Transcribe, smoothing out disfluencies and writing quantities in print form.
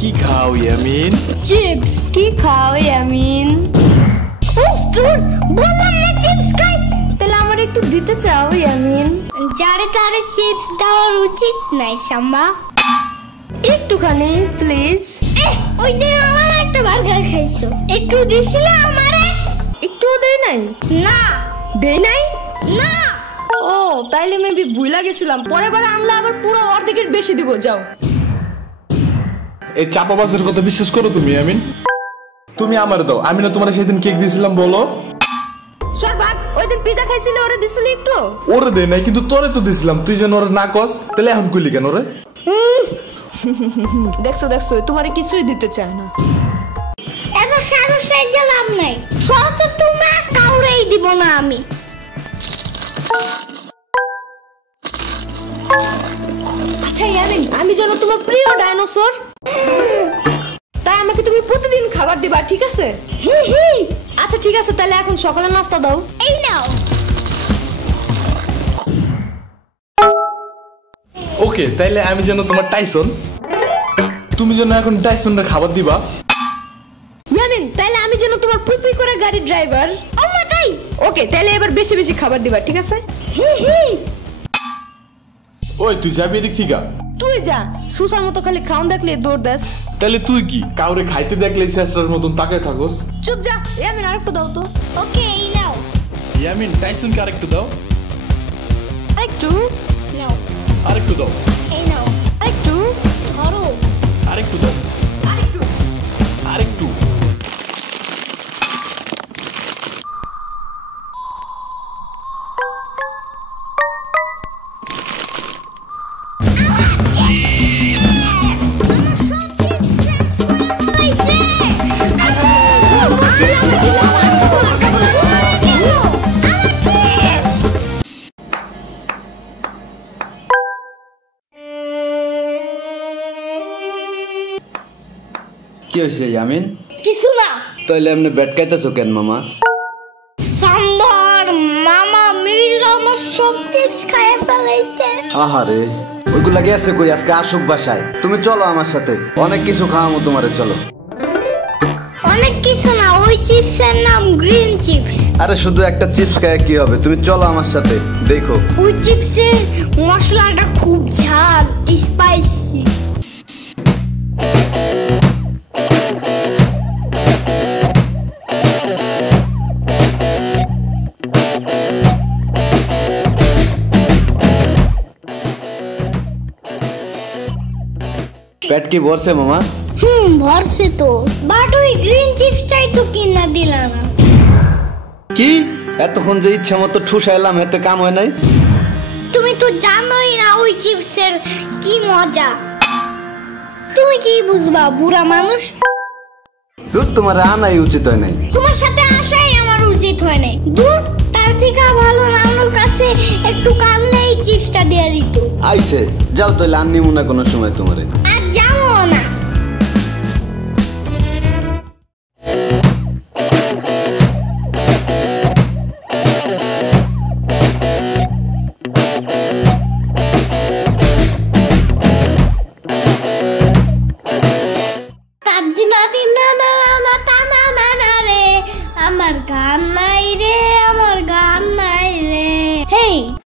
কি খাও ইয়ামিন? চিপস। কি খাও ইয়ামিন? উফ দূর, বললাম না চিপস খাই। তাহলে আমার একটু দিতে চাও ইয়ামিন? যারে তারে চিপস দেওয়ার উচিত নাই সাম্বা। একটুখানি প্লিজ। ওই দিন আমার একটা বার্গার খাইছো, একটু দিছিলে আমারে? একটুও দেই নাই। না দেই নাই। না। ও তাইলে মেবি ভুলা গেছিলাম, পরের বার আনলে আবার পুরো অর্ধেকের বেশি দিব। যাও। এই চাপাবাজের কথা বিশ্বাস করো তুমি ইয়ামিন? তুমি আমার দাও, আমি না তোমার সেদিন কেক দিয়েছিলাম বলো? সরবাক ওই দিন পিজা খাইছিলে, ওরে দিছিলি একটু? ওরে দেই নাই, কিন্তু তোরে তো দিছিলাম, তুই যেন ওরে না কস। তাহলে এখন কইলি কেন রে? দেখছো দেখছো, তোমারে কিছুই দিতে চায় না। এত সাহস সাইজে লাভ নাই, সব তোমরা কাউরেই দিব না আমি। আচ্ছা ইয়ামিন, আমি যেন তোমার প্রিয় ডাইনোসর, তাই আমাকে তুমি প্রতিদিন খাবার দিবা, ঠিক আছে? আচ্ছা ঠিক আছে, তাহলে এখন সকালের নাস্তা দাও। এই নাও। ওকে, তাইলে আমি যেন তোমার টাইসন, তুমি যেন এখন টাইসনরে খাবার দিবা। ইয়ামিন, তাইলে আমি যেন তোমার পুপি করে গাড়ি ড্রাইভার। আম্মা তাই। ওকে, তাইলে এবার বেশি বেশি খাবার দিবা, ঠিক আছে? ওই তুই যাবি এদিক থেকে? তুই যা, সুসার মতো খালি খাওন দেখলে দৌড় দাস। তাহলে তুই কি কাউরে খাইতে দেখলে শেষরার মতন তাকায় থাকোস? চুপ যা। ইয়ামিন আরেকটু দাও তো। ওকে, এই নাও। ইয়ামিন, টাইসনকে আরেকটু দাও। আরেকটু নাও। আরেকটু দাও। এই নাও। আরেকটু ধরো। আরেকটু দাও। আরেকটু। আরেকটু। কি হয়েছে ইয়ামিন? কিছু না। তাইলে এমনি ব্যাট খাইতেছো কেন মামা? সাম্বার মামা মিল আমার সব চিপস খায় ফেলাইছে। আহারে, ওইগুলা গেছে কই? আজকে আসুক বাসায়। তুমি চলো আমার সাথে, অনেক কিছু খাওয়াবো তোমারে, চলো। অনেক কিছু না, ওই চিপসের নাম গ্রিন চিপস। আরে শুধু একটা চিপস খায় কি হবে? তুমি চলো আমার সাথে, দেখো। ওই চিপসের মশলাটা খুব ঝাল, স্পাইসি। পেট কি ভরছে মামা? ভরছে তো, বাট ওই গ্রিন চিপসটাই তো কিনা দিলা না। কি এতক্ষণ যে ইচ্ছা মতো ঠুসাইলাম, এতে কাম হয় নাই? তুমি তো জানোই না ওই চিপসের কি মজা। তুমি কি বুঝবা, বুড়া মানুষ। দুধ তোমার আনাই উচিত হয় নাই। তোমার সাথে আসাই আমার উচিত হয় নাই। দূর, তার থেকে ভালো না আমার কাছে একটু কানলে এই চিপসটা দিয়ে দিত। আইসে যাও, তাহলে আননি মনে কোনো সময় তোমারে। আর যাবো না। দাদি দাদি না না না না